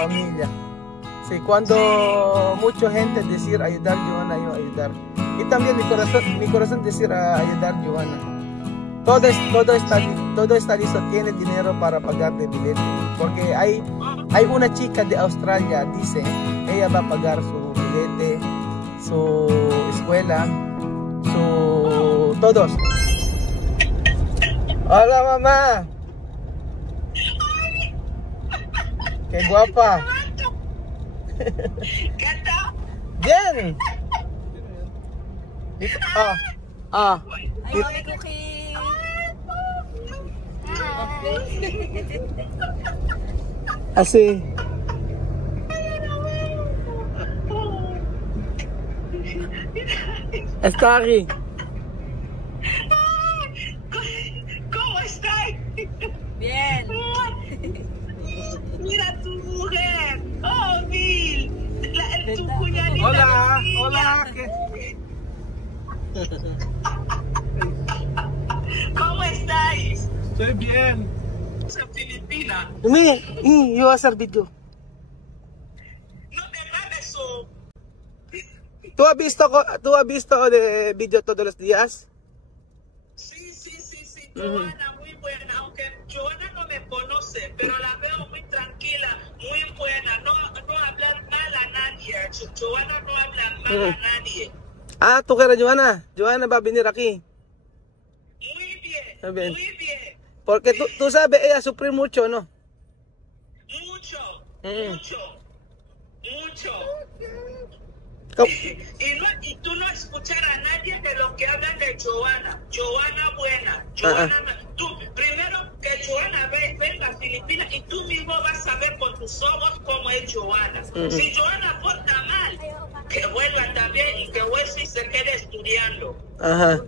familia. Sí, cuando mucha gente decir ayudar Joanna, yo ayudar. Y también mi corazón decir ayudar Joanna. Todo está listo, tiene dinero para pagar de billete. Porque hay una chica de Australia, dice, ella va a pagar su billete, su escuela, todos. Hola mamá. Qué guapa. ¿Qué tal? Bien. Ay, Cookie. Así. Está aquí. ¿Cómo estás? Bien. Mira tu mujer. Oh, Bill. Tu cuñadita. Hola, niña. hola. ¿Cómo estáis? Estoy bien. En Filipinas. Mire, yo voy a hacer video. No te mames eso. ¿Tú has visto de video todos los días? Sí. Joana, muy buena. Aunque Joana no me conoce, pero la veo muy tranquila, muy buena. No hablar mal a nadie. Joana no habla mal a nadie. Ah, ¿tú quieres Joanna? Joanna va a venir aquí. Muy bien, Muy bien. muy bien. Porque tú sabes, ella sufre mucho, ¿no? Mucho. ¿Cómo? Y tú no escuchar a nadie de lo que hablan de Joana. Joana buena. Tú, primero que Joana venga a Filipinas y tú mismo vas a ver con tus ojos cómo es Joana. Si Joana porta mal, que vuelva también y que Wesley se quede estudiando. Ajá.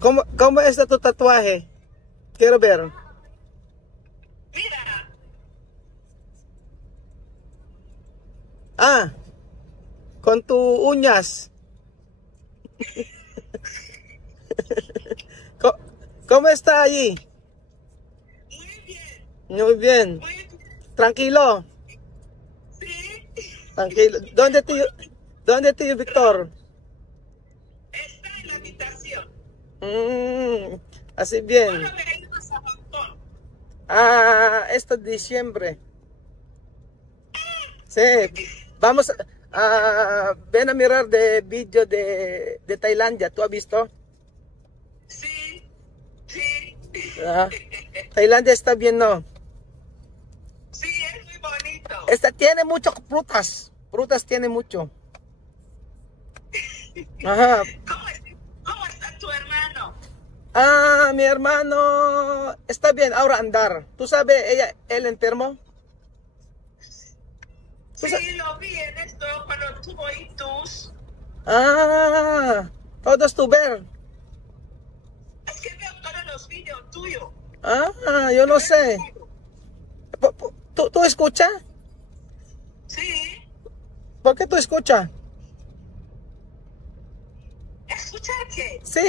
¿Cómo está tu tatuaje? Quiero ver. Mira, Con tus uñas. ¿Cómo está allí? muy bien. Muy bien. Muy bien. Tranquilo. Sí. Tranquilo. ¿Dónde tío Víctor? Está en la habitación. Así bien. ¿Cuándo venimos a Japón? Este diciembre. Sí. Vamos ven a mirar de video de Tailandia. ¿Tú has visto? Sí. Tailandia está bien, ¿no? Sí, es muy bonito. Tiene muchas frutas. Frutas tiene mucho. Ajá. ¿Cómo está tu hermano? Mi hermano está bien, ahora andar. ¿Tú sabes él enfermo? Sí, lo vi en esto cuando tuvo ictus. Todos tú ver. Es que veo todos los videos tuyos. Yo no sé. ¿Tú escuchas? Sí. ¿Por qué tú escuchas? ¿Escuchar qué? Sí,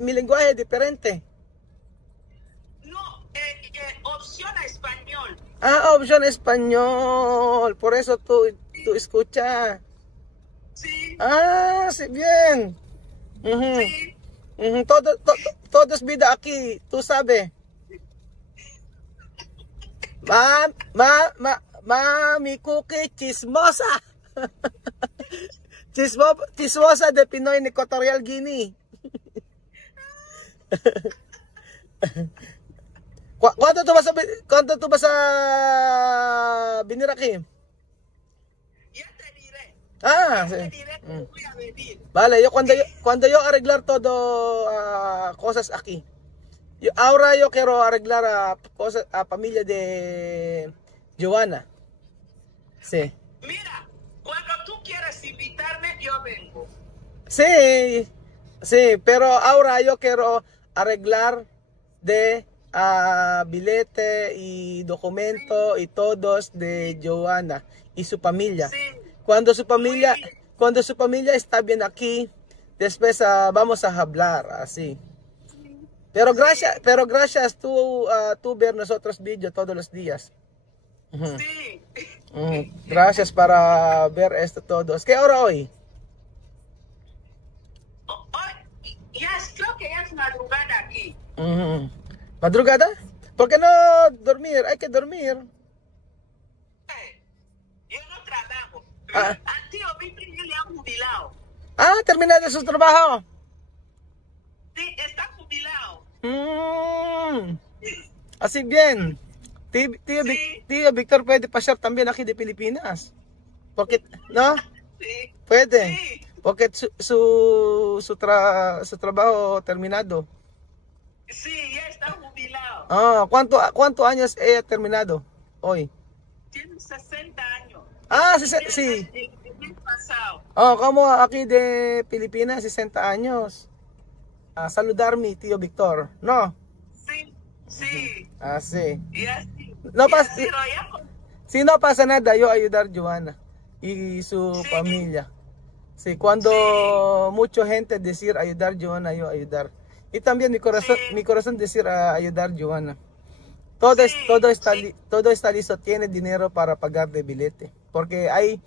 mi lenguaje es diferente. No, opción a español. Opción español. Por eso tú escuchas. Sí. Sí, bien. Sí. Todo es vida aquí, tú sabes. Mami Cookie, chismosa. Chismosa de Pinoy en Equatorial Guinea. ¿Cuándo tú vas a venir aquí? Ya te diré. Sí. Te diré que voy a venir. Vale, cuando yo arreglar todo cosas aquí. Ahora yo quiero arreglar cosas a familia de Joanna. Sí. Mira, cuando tú quieras invitarme, yo vengo. Sí, pero ahora yo quiero arreglar de billete y documento y todos de Joanna y su familia. Sí. Cuando su familia está bien aquí, después vamos a hablar así. Pero gracias tú ver nosotros vídeos todos los días. Sí. Gracias para ver esto todos. ¿Qué hora hoy? Creo que ya es madrugada aquí. ¿Madrugada? ¿Por qué no dormir? Hay que dormir. Yo no trabajo. Ah. A tío Víctor ya le han jubilado. Ah, terminaste su trabajo. Sí, está jubilado. Así bien. Tío Víctor puede pasar también aquí de Pilipinas. Porque, ¿no? Sí. Puede. Sí. Porque su trabajo terminado. Sí, ya está jubilado. Ah, ¿cuántos años he terminado hoy? Tiene 60 años. Ah, sí. El mes pasado. Oh, como aquí de Pilipinas, 60 años. Saludarme, tío Víctor. ¿No? Sí, sí. Ah, sí. Y así. No pasa, Pero ya con- si no pasa nada, yo ayudar a Joanna y su Sí. familia. Sí, cuando mucha gente decir ayudar a Joanna, yo ayudar. Y también mi corazón decir ayudar a Joanna. Todo está listo, tiene dinero para pagar de billete. Porque hay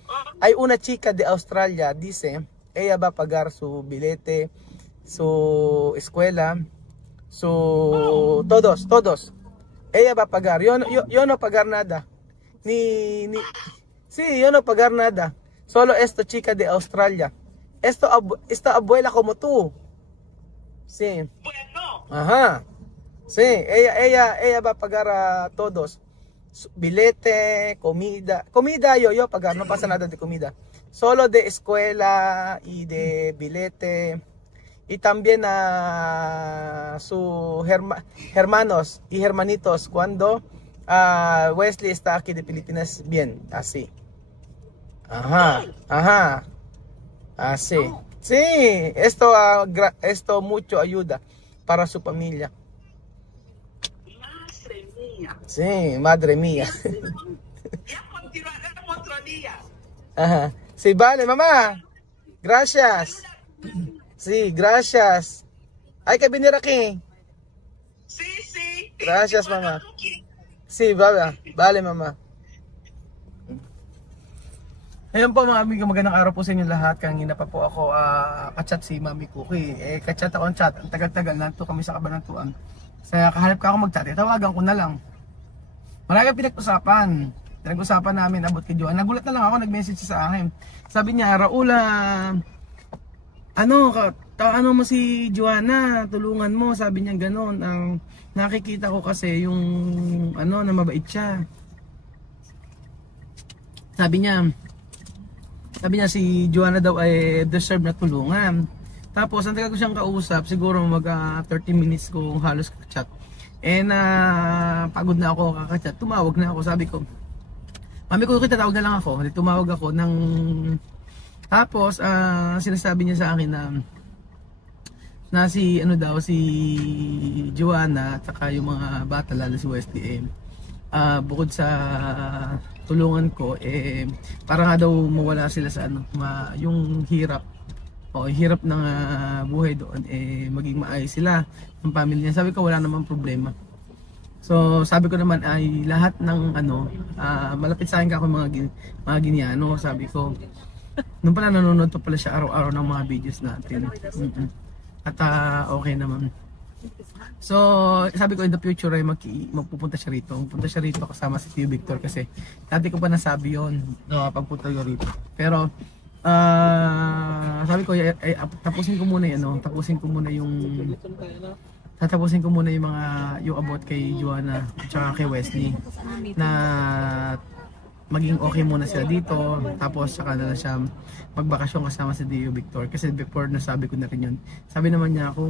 una chica de Australia, dice, ella va a pagar su billete, su escuela, todos. Ella va a pagar. Yo no pagar nada. Sí, yo no pagar nada. Solo esta chica de Australia. Esta abuela como tú. Sí. Bueno, Ajá. Sí, ella va a pagar a todos. Billete, comida. Comida yo pagar, no pasa nada de comida. Solo de escuela y de billete. Y también a sus hermanos y hermanitos cuando Wesley está aquí de Pilipinas, bien, así. Ajá. Así. Sí, esto mucho ayuda para su familia. madre mía. Sí, madre mía. Ya continuaremos otro día. Ajá. Sí, vale, mamá. Gracias. Sí, gracias. Hay que venir aquí. Sí. Gracias, Cuando mamá. tú quieras. Sí, vale, mamá. Ayun po mga amigo, magandang araw po sa inyo lahat. Kanina pa po ako kachat si Mami Cookie. Kachat ako ang chat. Ang tagal-tagal nanto kami sa Kabanatuan. Kaya kahalap ka ako mag-chat. Tawagan ko na lang. Maraming pinag-usapan. Pinag-usapan namin abot kay Joanna. Nagulat na lang ako, nag-message siya sa akin. Sabi niya, Raul, ano mo si Joanna, tulungan mo. Sabi niya gano'n. Nakikita ko kasi yung na mabait siya. Sabi niya si Joanna daw ay deserve na tulungan. Tapos ang tagal ko siyang kausap, siguro mag 30 minutes ko halos chat. Pagod na ako kakachat, tumawag na ako, sabi ko, Mami ko, tatawag na lang ako. Tumawag ako ng tapos sinasabi niya sa akin na si Joanna at saka yung mga bata, lalo si Wesley, bukod sa tulungan ko, para nga daw mawala sila sa yung hirap ng buhay doon, maging maayos sila ng pamilya niya. Sabi ko wala namang problema. So sabi ko naman ay lahat ng malapit sa akin ka ako mga Giniano, sabi ko. Nung pala nanonood pa pala siya araw-araw ng mga videos natin. At okay naman. So, sabi ko in the future ay magpupunta siya rito. Magpunta siya rito kasama si Tio Victor kasi dati ko pa nasabi yun pagpunta ko rito. Pero, sabi ko tapusin ko muna yung about kay Joanna at saka kay Wesley na maging okay muna sila dito, tapos saka na lang siya magbakasyon kasama si Tio Victor. Kasi before nasabi ko na rin yun, sabi naman niya kung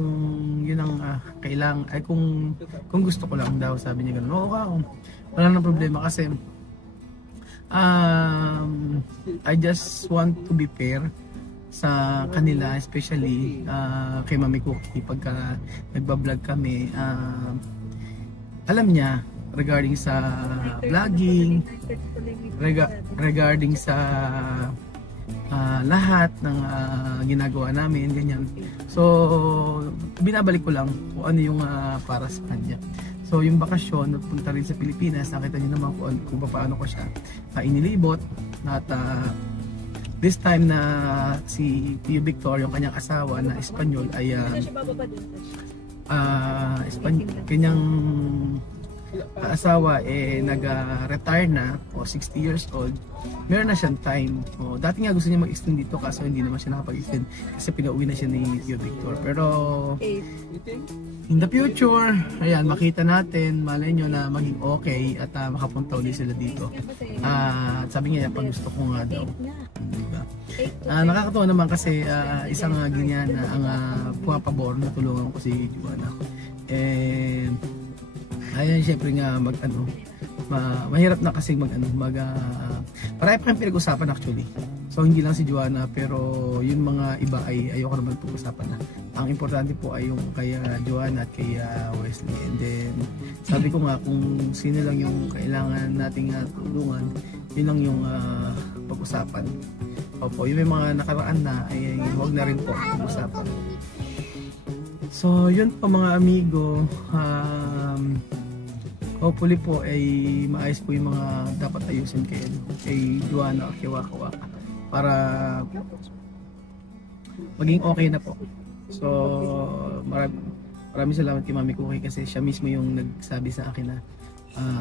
yun ang kailangan, ay kung gusto ko lang daw, sabi niya gano'n. Oo, wala nang problema kasi I just want to be fair sa kanila, especially kay Mami Cookie. Pagka nagbablog kami, alam niya regarding sa vlogging, regarding sa lahat ng ginagawa namin, ganyan. So binabalik ko lang kung ano yung para sa kanya. So yung bakasyon, nagpunta rin sa Pilipinas, nakita niyo naman kung paano ko siya inilibot. At this time na si Pio Victor, yung kanyang asawa na Espanyol ay kanyang asawa nag-retire na o 60 years old. Meron na siyang time. Dati nga gusto niya mag-extend dito kaso hindi naman siya nakapag-extend kasi pinauwi na siya ni Pio Victor. Pero in the future, ayan, makita natin, malay nyo na maging okay at makapunta ulit sila dito. Sabi niya, pag gusto ko nga daw. Diba? Nakakatawa naman kasi isang ganyan na ang pumapabor na tulungan ko si Joanna. Ayan, syempre nga mahirap na kasi marami pa kang pinag-usapan actually. So hindi lang si Joanna pero yung mga iba ay ayoko naman pag-usapan na. Ang importante po ay yung kay Joanna at kay Wesley. And then sabi ko nga kung sino lang yung kailangan nating tulungan, yun lang yung pag-usapan. Opo, yung may mga nakaraan na ay huwag na rin po pag-usapan. So yun po mga amigo, hopefully po ay maayos po yung mga dapat ayusin kay Joanna at kay Waka Waka para maging okay na po. So maraming salamat kay Mami Cookie kasi siya mismo yung nagsabi sa akin na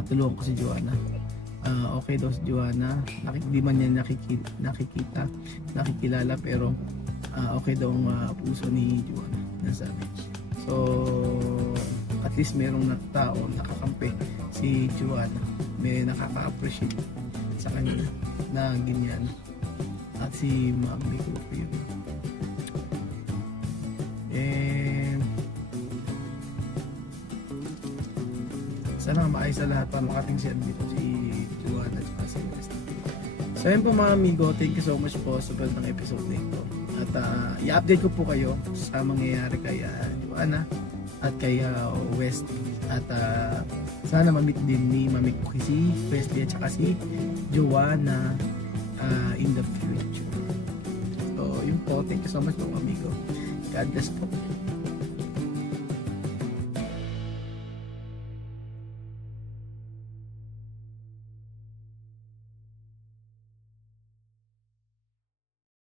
tulungan ko si Joanna. Okay daw si Joanna, hindi man niya nakikilala pero okay daw ang puso ni Joanna nasabi. So at least merong tao nakakampi si Joanna, may nakaka-appreciate sa kanya na ganyan. At si Mami ko po yun. Sana maayos sa lahat para makating siya dito si Joanna at si Wesley. So yun po mga amigo, thank you so much po sa ng episode na ito. At i-update ko po kayo sa mangyayari kay Joanna at kay Wesley. At sana ma-meet din ni Mami Cookie si Wesley at saka si Joanna in the future. So yun po, thank you so much po amigo. God bless po.